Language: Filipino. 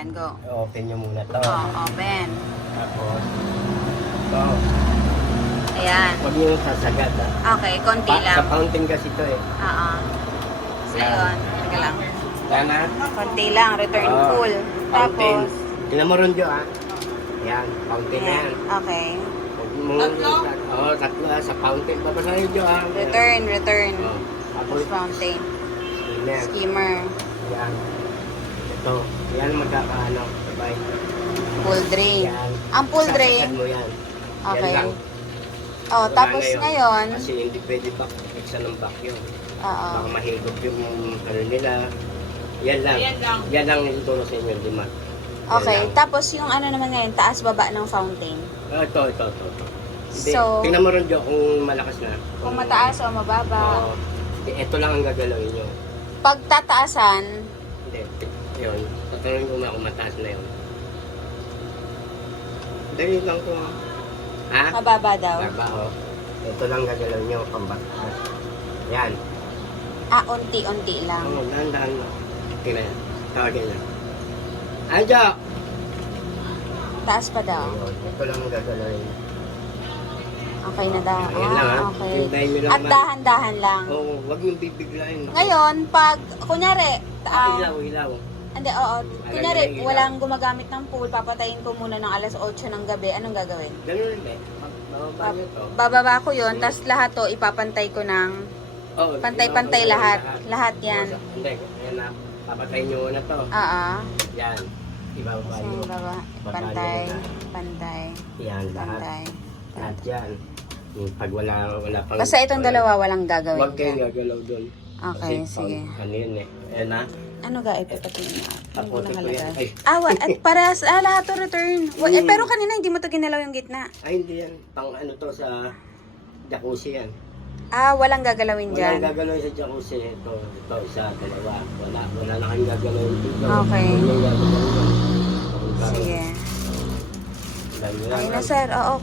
Yan, go. open nyo muna to. Oh, open. Tapos, ito. Ayan. Huwag nyo sasagad ha. Okay, konti Sa lang. fountain kasi ito eh. Oo. So, yun. Teka lang. Tama? Konti lang. Return full. Fountain. Tapos, Tingnan mo rin dyan ha. Ayan, fountain na yan. ayan. Okay. Tatlo? Oo, tatlo ha. Sa fountain. Babasahin nyo ha. Return. Oh. Tapos fountain. Ayan. Skimmer. Ayan. Ito. Ayan magkakaano. Sabay. Full drain. Ayan. Ang full drain. Sasagad mo yan. Okay. Yan lang. Oh, Wala tapos na yun. ngayon, Kasi hindi pwede back. Iksa ng back yun. oo. Baka mahigop yung ano nila. Yan lang. Yan lang yung turo sa inyo, lima. Okay, tapos yung ano naman ngayon, taas baba ng fountain. Ito. Hindi, So, tingnan mo rin dyan kung malakas na. kung mataas o mababa. Oo. Ito lang ang gagalawin nyo. Pag tataasan, Hindi. Yun. Tatanungin ko na kung mataas na yun. Dali lang to. Ha? mababa daw. Baba, oh. Ito lang gagalawin nyo. Pambataas. Yan. Ah, unti-unti lang. Oo, dahan-dahan mo. Tingnan yan. Tawagin yan. Anjo! Taas pa daw. Ayun. Ito lang ang gagalawin. Okay na daw. Ayan lang, ha? Okay. Hintayin nyo lang At ba? dahan-dahan lang. Oo, huwag yung bibiglain. Ngayon, pag, kunyari, Ilaw. hindi, oo, kunyari, ilaw. walang gumagamit ng pool, papatayin ko muna ng alas 8 ng gabi, anong gagawin? Ganun rin eh. Bababa nyo to. Bababa ko yun, tas lahat to, ipapantay ko ng Oo, pantay-pantay lahat. Lahat yan. Hindi, ayan na. Papatayin nyo muna to. Oo. Yan. Ibababa Kasi nyo. baba, pantay, pantay, Yan, lahat. pantay. Lahat yan. Yung pag wala pang... Basta itong dalawa walang gagawin Huwag kayong dyan. gagalaw doon. Okay, sige. Ano yun eh. Ayan na. Ano ga, ipapatingin na. Ano ko Tapos ito yan. nakalagay? Ay, At para lahat to return. Pero kanina hindi mo to ginalaw yung gitna. ay hindi yan. Pang ano to sa jacuzzi yan. Walang gagalawin Walang dyan. gagalaw sa jacuzzi. Ito, isa, dalawa. Wala na kayong gagalaw dito. Okay. Huwag yung gagalaw. Sige. Dahil lang. Ayun na sir, oo.